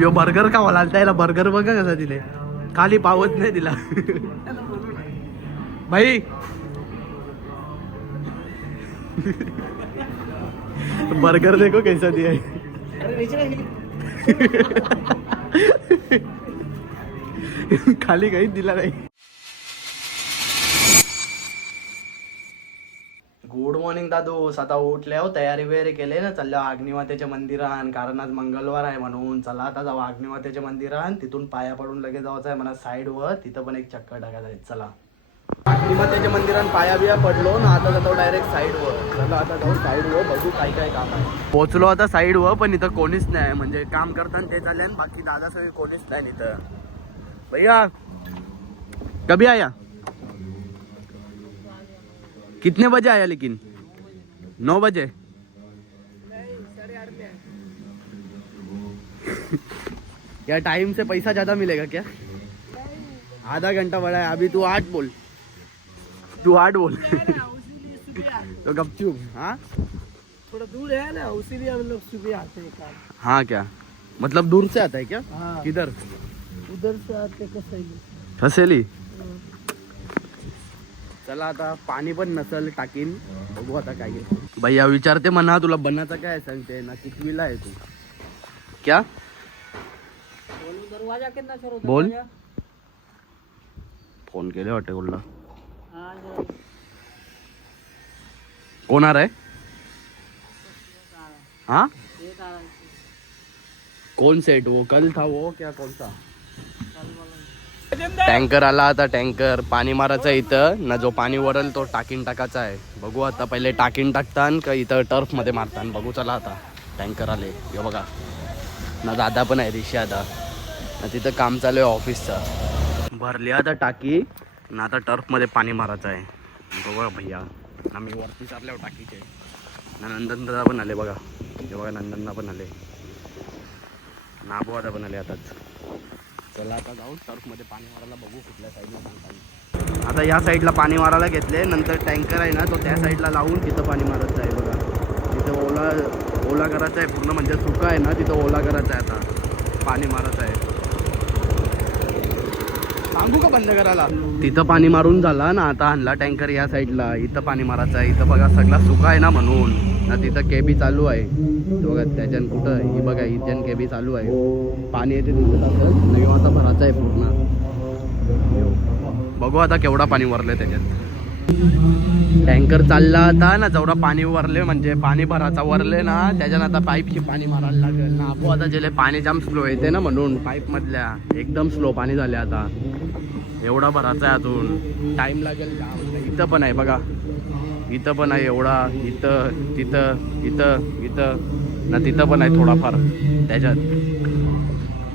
यो burger का बोला त्याला बर्गर बघा कसा दिले खाली पावत नाही तिला भाई बर्गर देखो कैसा दिया है खाली काहीच दिला नाही. गुड मॉर्निंग दादू. आता उठले हो तयारी वगैरे केले ना चालल्या अग्निमातेच्या मंदिरात कारण आज मंगळवार आहे म्हणून चला आता जाऊ अग्निमातेच्या मंदिरात तिथून पाया पडून लगेच जायचं आहे मला साईड वर तिथं पण एक चक्कर टाकायचं आहे. चला अग्निमातेच्या मंदिरात पाया बिया पडलो ना आता जातो डायरेक्ट साईड वर. चला आता जाऊ साईड वर बघू काय काय काम आहे. पोहोचलो आता साईड वर पण इथं कोणीच नाही म्हणजे काम करताना ते चालले बाकी दादा सगळे कोणीच नाही इथं. भैया कभी आया कितने बजे आया लेकिन 9 बजे क्या टाइम से पैसा ज्यादा मिलेगा क्या? आधा घंटा बड़ा है अभी. तू 8 बोल तो गपचूप. हाँ थोड़ा दूर है ना उसीलिए हम लोग सुबह आते हैं काम. हाँ क्या मतलब दूर से आता है क्या? हाँ. किधर? उधर से आते कसैली. हसेली. चला आता पाणी पण नसल टाकीन बघू आता काय. भैया विचारते म्हणा तुला बनायचं काय सांगते ना कितवीला आहे तू? क्या दरवाजा कितना छोड़ो बोल. फोन केले वाटते बोलला. कोण आ रहा है? हाँ कौन सेट वो कल था वो क्या कौन सा? टँकर आला आता. टँकर पाणी मारायचं इथं ना जो पाणी वरल तो टाकीन टाकायचा आहे. बघू आता पहिले टाकीन टाकतान का इथं टर्फ मध्ये मारतान बघू. चला आता टँकर आले हे बघा ना दादा पण आहे ऋषी आता ना तिथं काम चालू आहे ऑफिसचं. भरली आता टाकी ना आता टर्फ मध्ये पाणी मारायचं आहे. बघा भैया ना मी वरती चालल्यावर टाकीचे ना नंदन दादा पण आले बघा. हे बघा नंदनदा पण आले नाबू दादा पण आले आताच. चला आता जाऊ टर्फमध्ये पाणी मारायला बघू कुठल्या साईडला सांगता. आता या साईडला पाणी मारायला घेतले नंतर टँकर आहे ना तो त्या साईडला लावून तिथं पाणी मारायचं आहे बघा. तिथं ओला करायचं आहे पूर्ण म्हणजे सुका आहे ना तिथं ओला करायचं आहे. आता पाणी मारायचं आहे. सांगू का बंद करायला? तिथं पाणी मारून झाला ना आता आणला टँकर या साईडला. इथं पाणी मारायचं आहे. इथं बघा सगळा सुका आहे ना म्हणून ना तिथं केबी चालू आहे. बघा त्याच्यान कुठं ही बघा इथं केबी चालू आहे. पाणी येते तिथं टाकत नाही आता भरायचं आहे पूर्ण. बघू आता केवढा पाणी वरले त्याच्यात. टँकर चालला आता ना जेवढा पाणी वरले म्हणजे पाणी भरायचा वरले ना त्याच्यानं आता पाईपची पाणी मारायला लागेल ना. आपू आता जे पाणी जाम स्लो येते ना म्हणून पाईप मधल्या एकदम स्लो पाणी झाले आता. एवढा भरायचा आहे अजून टाइम लागेल. इथं पण आहे बघा इथं पण आहे एवढा. इथं तिथं इथं इथं ना तिथं पण आहे थोडाफार त्याच्यात.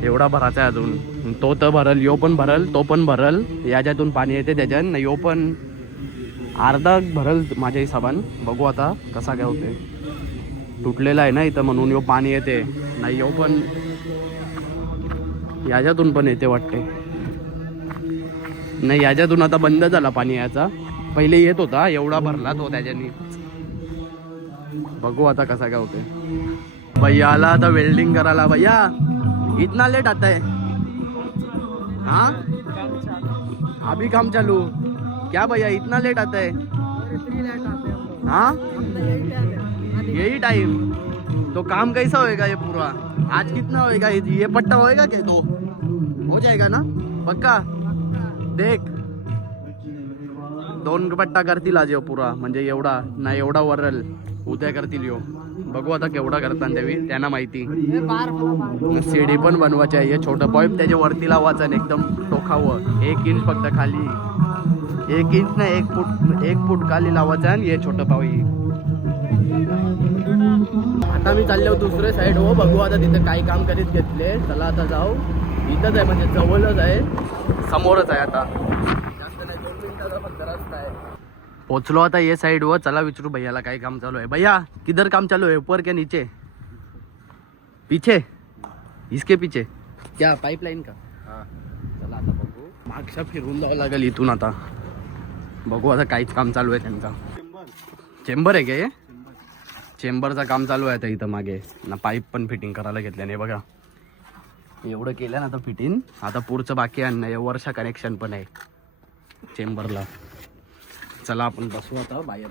एवढा भरायचा आहे अजून. तो तर भरल यो पण भरल तो पण भरल. याच्यातून पाणी येते त्याच्यात ना यो पण अर्धा भरल माझ्या हिसाबान. बघू आता कसा काय होते. तुटलेला आहे ना इथं म्हणून यो पाणी येते नाही. यो पण याच्यातून पण येते वाटते नाही. याच्यातून आता बंद झाला पाणी याचा. पहिले येत होता एवढा भरला तो त्याच्यानी. बघू आता कसा काय होते. भैया आला आता वेल्डिंग करायला. भैया इतना लेट आता है? हाँ अभी काम चालू क्या भैया इतना लेट आता है? हाँ यही टाइम तो काम कैसा होएगा ये पूरा? आज कितना होएगा ये पट्टा होएगा क्या? तो हो जाएगा ना पक्का? देख 2 पट्टा करतील आज पुरा म्हणजे एवढा ना एवढा वरल उद्या करतील यो. बघू आता केवढा करतात त्यावी त्यांना माहिती. सीडी पण बनवायची आहे. हे छोटं पाईप त्याच्या वरती लावायचं आणि एकदम टोकावं 1 इंच फक्त खाली 1 इंच ना 1 फूट खाली लावायचं आणि हे छोटं पाईप. आता मी चाललो दुसरे साईड हो. बघू आता तिथे काही काम करीत घेतले. चला आता जाऊ. इथंच आहे म्हणजे जवळच आहे समोरच आहे. आता जास्त नाही 2 मिनिटाचा फक्त रस्ता आहे. पोचलो आता ये साइड वर. चला विचारू भैयाला काय काम चालू आहे. भैया किधर काम चालू है ऊपर के नीचे? पीछे इसके पीछे क्या पाइपलाइन का? हाँ चला आता बघू. मागच्या फिरून जावं लागेल इथून. आता बघू आता काहीच काम चालू आहे त्यांचा. चेंबर आहे का हे? चेंबरचं काम चालू आहे आता इथं मागे ना. पाईप पण फिटिंग करायला घेतल्याने बघा. एवढं केलं ना आता फिटिंग. आता पुढचं बाकी आहे ना वर्षा कनेक्शन पण आहे चेंबरला. चला आपण बसू आता बाहेर.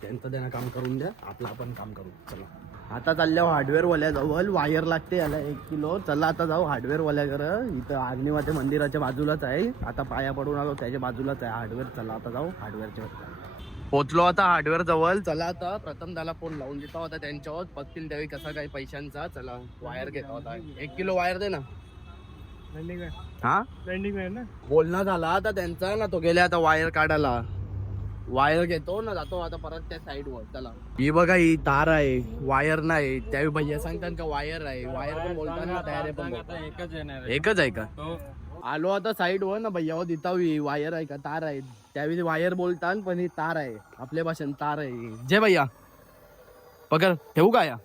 त्यांचं त्यांना काम करून द्या, आपलं आपण काम करू. चला आता चालल्यावर हार्डवेअरवाल्या जवळ. वायर लागते याला 1 किलो. चला आता जाऊ हार्डवेअरवाल्याकडे. इथं अग्निमाते मंदिराच्या बाजूलाच आहे. आता पाया पडून आलो त्याच्या बाजूलाच आहे हार्डवेअर. चला आता जाऊ हार्डवेअरच्या. पोचलो आता हार्डवेअर जवळ. चला आता प्रथम त्याला फोन लावून देतो आता त्यांच्यावर. बघतील त्यावेळी कसा काही पैशांचा. चला वायर घेतो आता. 1 किलो वायर दे ना. हा ना बोलणं झाला आता त्यांचा ना. तो गेले आता वायर काढायला. वायर घेतो ना जातो आता परत त्या साईडवर. चला ही बघा ही तार आहे वायर नाही. त्यावेळी भैया सांगतात का वायर आहे. वायर पण बोलतात ना तयारी पण एकच आहे का. आलो आता साईडवर ना भैया दितावी वायर आहे का तार आहे. त्यावेळी वायर बोलतात पण ही तार आहे. आपल्या भाषेत तार आहे. जे भैया पकड ठेवू का या.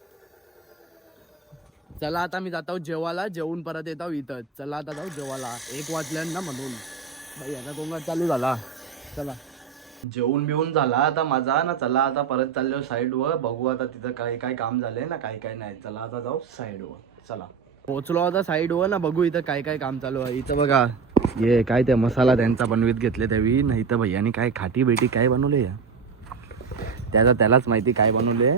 चला आता मी जातो जेवायला. जेवून परत येतो इथं. चला आता जाऊ जेवायला. 1 वाजल्यानं म्हणून भैयाचा गोंगाट चालू झाला. चला जेवून बिवून झाला आता माझा ना. चला आता परत चाललो साईडवर. बघू आता तिथं काय काय काम झालंय ना काय काय नाही. चला आता जाऊ साईडवर. चला पोचलो आता साईडवर ना. बघू इथं काय काय काम चालू आहे. इथं बघा हे काय ते मसाला त्यांचा बनवीत घेतले त्यावेळी. नाही तर भैयानी काय खाटी बेटी काय बनवले या. त्यालाच माहिती काय बनवले.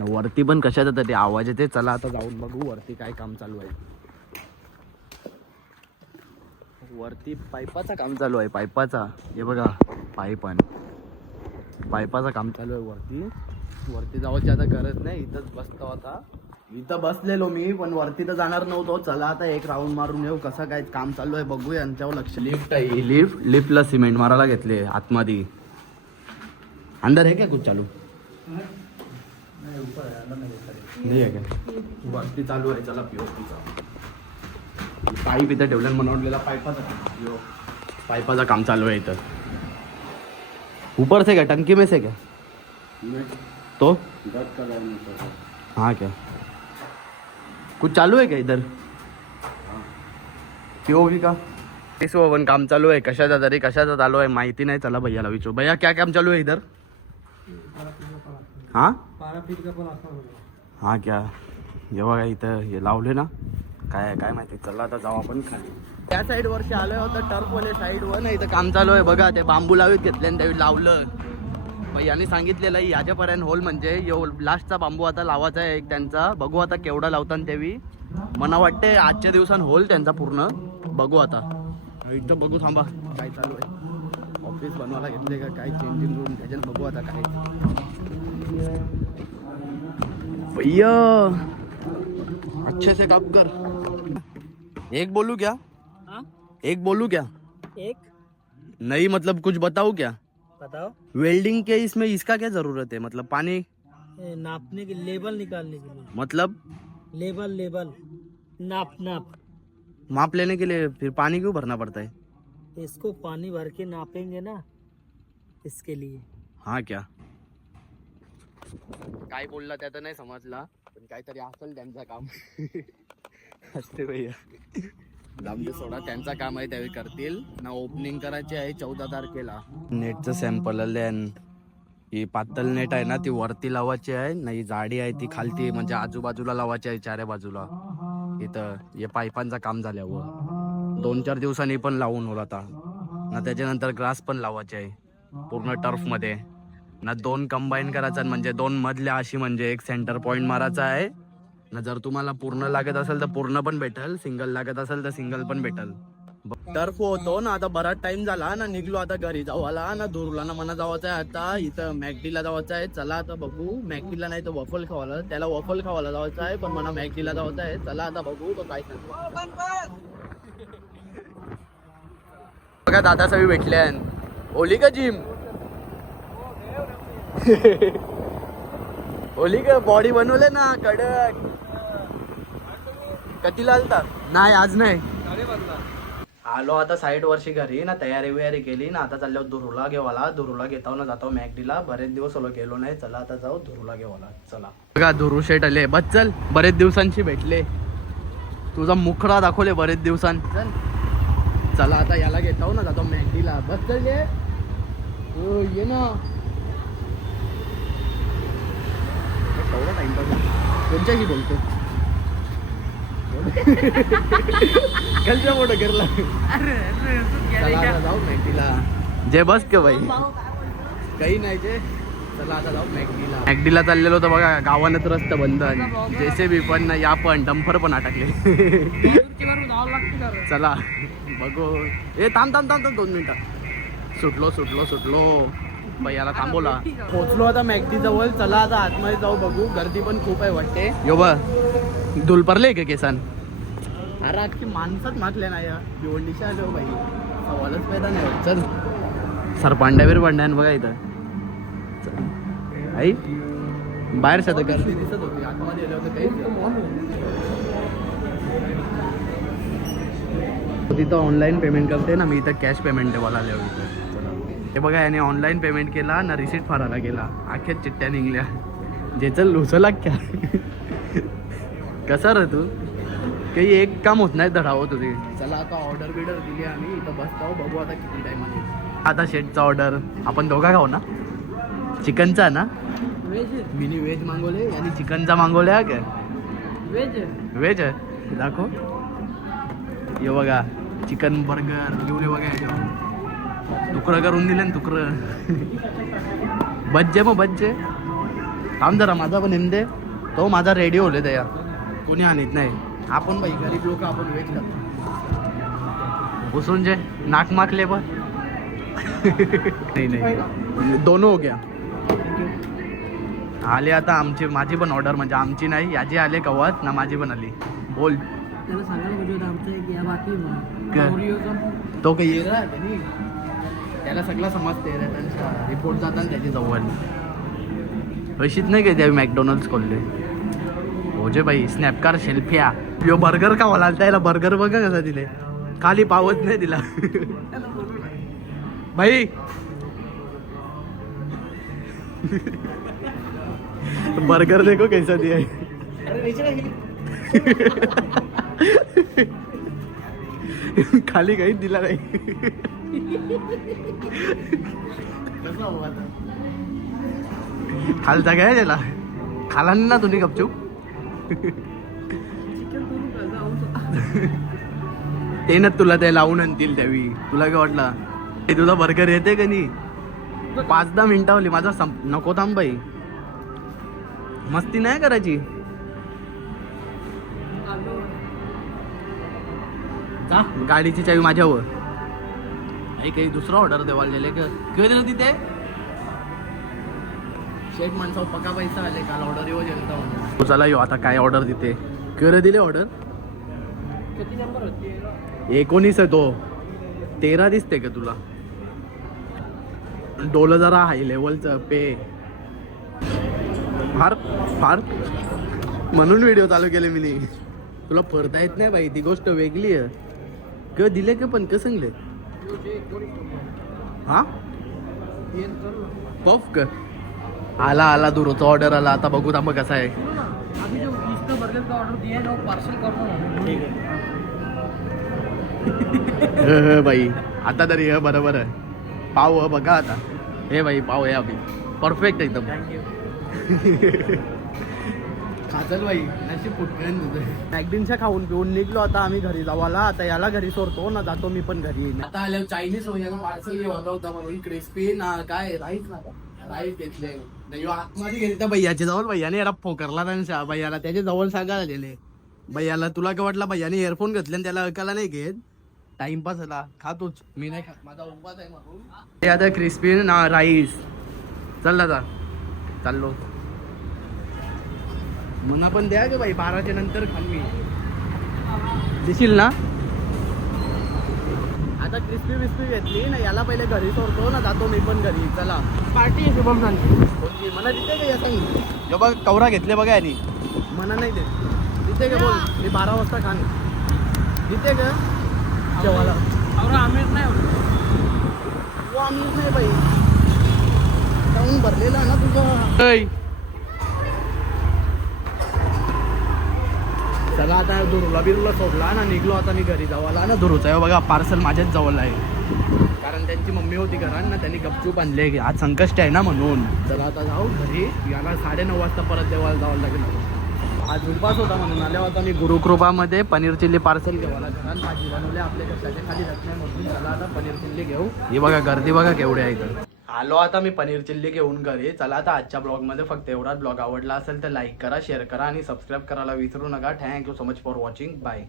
वरती पण कशात होतं ते आवाज येते. चला आता जाऊन बघू वरती काय काम चालू आहे. वरती पाईपाचा काम चालू आहे. पाईपाचा हे बघा पाईपाचा काम चालू आहे वरती. वरती जावायची आता गरज नाही. इथंच बसतो आता. इथं बसलेलो मी पण वरती तर जाणार नव्हतो. चला आता 1 राऊंड मारून येऊ. कसं काय काम चालू आहे बघू. यांच्यावर लक्ष. लिफ्ट आहे. लिफ्टला सिमेंट मारायला घेतले आतमध्ये. अंदर आहे क्या कुछ चालू नाही आहे का. वरती चालू आहे. चला पीओपीचा पाईप इथं ठेवल्यानं बनवलेला पाईपाचा काम चालू है इधर. ऊपर से क्या टंकी में से क्या तो हाँ क्या कुछ चालू है क्या इधर पीओपी का. इस ओवन काम चालू आहे. कशाचा तरी कशाचा चालू आहे माहिती नाही. चला भैयाला विचारू. भैया क्या काम चालू है इधर. हाँ हाँ क्या हे बघा इथं हे लावले ना. काय काय माहिती. चला आता जाऊ आपण खाली. त्या साईड वरशी आलोय होतं टर्फवाले साईडवर ना. इथं काम चालू आहे बघा. ते बांबू लावीत घेतले आणि त्यावेळी लावलं. यांनी सांगितलेलं याच्यापर्यंत होल म्हणजे लास्टचा बांबू आता लावायचा आहे एक त्यांचा. बघू आता केवढा लावतात त्यावेळी. मला वाटते आजच्या दिवसात होल त्यांचा पूर्ण. बघू आता इथं बघू. थांबा काय चालू आहे. ऑफिस बनवायला घेतले का काय चेंजिंग रूम त्याच्यात बघू आता काय. भैया अच्छे से काम कर. एक बोलूं क्या. हाँ? एक बोलूं क्या. एक नहीं मतलब कुछ बताओ क्या. बताओ. वेल्डिंग के इसमें इसका क्या जरूरत है. मतलब पानी नापने के लेबल निकालने के लिए. मतलब लेबल नाप माप लेने के लिए फिर पानी क्यों भरना पड़ता है. इसको पानी भर के नापेंगे ना इसके लिए. हाँ क्या काय बोलला त्या तर नाही समजला पण काहीतरी असेल त्यांचं काम. असते भैया लांबी सोडा. त्यांचा काम आहे त्यावेळी करतील ना. ओपनिंग करायची आहे 14 तारखेला. नेटचं सॅम्पल आलं. ही पातळ नेट आहे ना ती वरती लावायची आहे. नाही जाडी आहे ती खालती म्हणजे आजूबाजूला लावायची आहे चाऱ्या बाजूला. इथं हे पाईपांचं काम झाल्यावर 2-4 दिवसांनी पण लावून होईल आता ना. त्याच्यानंतर ग्रास पण लावायचे आहे पूर्ण टर्फमध्ये ना. 2 कंबाईन करायचं म्हणजे 2 मधल्या अशी म्हणजे एक सेंटर पॉईंट मारायचा आहे ना. जर तुम्हाला पूर्ण लागत असेल तर पूर्ण पण भेटल. सिंगल लागत असेल तर सिंगल पण भेटल. टर्फ होतो ना आता. बराच टाइम झाला ना. निघलो आता घरी जावाला ना. धुरला ना मना जावायचं आहे आता. इथं मॅकडीला जावायचं आहे. चला आता बघू. मॅकडीला नाही तर वफल खावायला. त्याला वफल खावायला जावायचं आहे पण मला मॅकडीला जावायचं आहे. चला आता बघू तो काय सांगतो. बघा दादा सगळी भेटले. ओली का जिम ओली का बॉडी बनवले ना कडक. कधीला आलता नाही आज नाही. आलो आता साईड वर्षी घरी ना. तयारी वयारी केली ना. आता चाललो धुरुला घेवाला. धुरुला घेता ना जातो मॅकडीला. बरेच दिवस होलो गेलो नाही. चला आता जाऊ धुरुला घेवाला. चला बघा धुरू शेट आले. बस चल बरेच दिवसांची भेटले. तुझा मुखडा दाखवले बरेच दिवसां. चल चला आता याला घेता ना जातो मॅकडीला. बस चल ये ना. एवढा टाइमपास कोणच्याशी बोलतो. कलचा फोटो करला चला आता जाऊ मॅगडीला जे बस के भाई काही नाही जे चला आता जाऊ मॅगडीला मॅगडीला चाललेलो तर बघा गावानंच रस्ता बंद जेसीबी पण या पण डंपर पण अटकले चला बघू ए थांब 2 मिनिटं सुटलो भैयाला थांबवला पोचलो आता मॅगडी जवळ चला आता आतमध्ये जाऊ बघू गर्दी पण खूप आहे वाटते यो बा दुलपरले का केसान अरे अख्खी माणसात मागले नाही भिवंडीच्या आलो बाई सवालच पैदा नाही होत. चल सरपांड्या बघा इथं चल. आई बाहेर सध्या गर्दी दिसत होती आतमध्ये गेलं होतं काही तिथं ऑनलाईन पेमेंट करते ना मी इथं कॅश पेमेंट देवाला आले इथं हे बघा याने ऑनलाईन पेमेंट केला ना रिसिट फाडायला गेला अख्ख्या चिट्ट्या निघल्या जे चल लुसला क्या कसा रे तू काही एक काम होत नाही धडावं तुझे चला आता ऑर्डर बिर्डर दिली आम्ही इथं बसतो बघू आता किती टाईम आता शेटचा ऑर्डर आपण दोघा खाऊ ना चिकनचा ना मिनी व्हेज मागवले आणि चिकनचा मागवले हा काय व्हेज आहे दाखव ये बघा चिकन बर्गर घेऊन बघा तुकडं करून दिले ना तुकडं बज्जे थांब जरा माझा पण हिंदे तो माझा रेडी होले दया कोणी आणत नाही आपण बाई गरीब लोक आपण वेज खातो बसून जे नाक माकले पण नाही दोनों हो गया आले आता माझी पण ऑर्डर म्हणजे आमची नाही याची आले कवात ना माझी पण आली बोल त्याला सांगायला पाहिजे होतं आमचं एक या बाकी तो काही ये त्यांनी त्याला सगळं समजते त्यांचा रिपोर्ट जाताना त्याची जवळ अशीच नाही काय त्यावेळी मॅकडॉनल्ड्स खोलले हो जे बाई स्नॅपकार शेल्फ्या यो बर्गर का बोलाल त्याला बर्गर बघा कसा दिले खाली पावत नाही तिला भाई बर्गर देखो कैसा दिया है खाली काहीच दिला नाही खालचा काय त्याला खाला ना तुम्ही गपचूप ते ना तुला ते लावून आणतील त्यावेळी तुला काय वाटला हे तुझा बर्गर येते का नाही 5-10 मिनिटावली माझा नको थांब बाई मस्ती नाही करायची गाडीची चावी माझ्यावर काही दुसरा ऑर्डर देवाला दिले का दिलं तिथे शेट माणसा पका पैसा आले काल ऑर्डर येऊ जनता चला यो आता काय ऑर्डर देते कर दिले ऑर्डर 19 आहे तो 13 दिसते का तुला डोलं जरा हाय लेवलचं पे फार म्हणून व्हिडिओ चालू केले मी तुला पडता येत नाही बाई ती गोष्ट वेगळी आहे क दिले का पण क सांगले हा पफ कर आला दूरचा ऑर्डर आला आता बघू मग कसा आहे बाई आता तरी बरोबर आहे पाव बघा आता हे बाई पाव आहे अभि परफेक्ट एकदम खाचल बाई नशीब फुटकन तुझं मॅकडीनच्या खाऊन पिऊन निघलो आता आम्ही घरी जावाला आता याला घरी सोडतो ना जातो मी पण घरी आता आल्या चायनीज पार्सल घेऊन होता म्हणून क्रिस्पी ना काय राईस घेतले आतमध्ये गेले त्या भैयाच्या जवळ भैयाने याला फोकरला त्यांच्या भैयाला त्याच्या जवळ सांगायला गेले भैयाला तुला काय वाटलं भैयाने इयरफोन घेतले आणि त्याला ऐकायला नाही घेत टाइमपास झाला खातोच मी नाही खात माझा उपवास आहे म्हणून आता क्रिस्पी ना राईस चल दादा चाललो मग आपण द्या ग बाई 12च्या नंतर खाल मी देशील ना आता क्रिस्पी बिस्पी घेतली ना याला पहिले घरी सोडतो ना जातो मी पण घरी चला पार्टी शुभम सांगते मला तिथे का या सांग बघ कवरा घेतले बघा यांनी मना नाही देत तिथे का बोल मी 12 वाजता खान तिथे का जेवायला आम्हीच नाही आम्हीच नाही बाई जाऊन भरलेला ना तुझं चला आता बिरुला सोडला ना निघलो आता मी घरी जावाला ना दुरूचा बघा पार्सल माझ्याच जवळ आहे कारण त्यांची मम्मी होती घरात ना त्यांनी गपचूप आणले की आज संकष्ट आहे ना म्हणून चला आता जाऊ घरी याला 9:30 वाजता परत देवाला जावं लागेल आज उपास होता म्हणून आल्या होता मी गुरुकृपामध्ये पनीर चिल्ली पार्सल घेवायला घरात भाजी बनवली आपल्या कशाच्या खाली रचण्यामधून. चला आता पनीर चिल्ली घेऊ. ही बघा गर्दी बघा केवढी आहे इथं. आलो आता मी पनीर चिल्ली घेऊन घरी. चला आता आजच्या ब्लॉगमध्ये फक्त एवढाच. ब्लॉग आवडला असेल तर लाईक करा, शेअर करा आणि सबस्क्राईब करायला विसरू नका. Thank you so much for watching. Bye.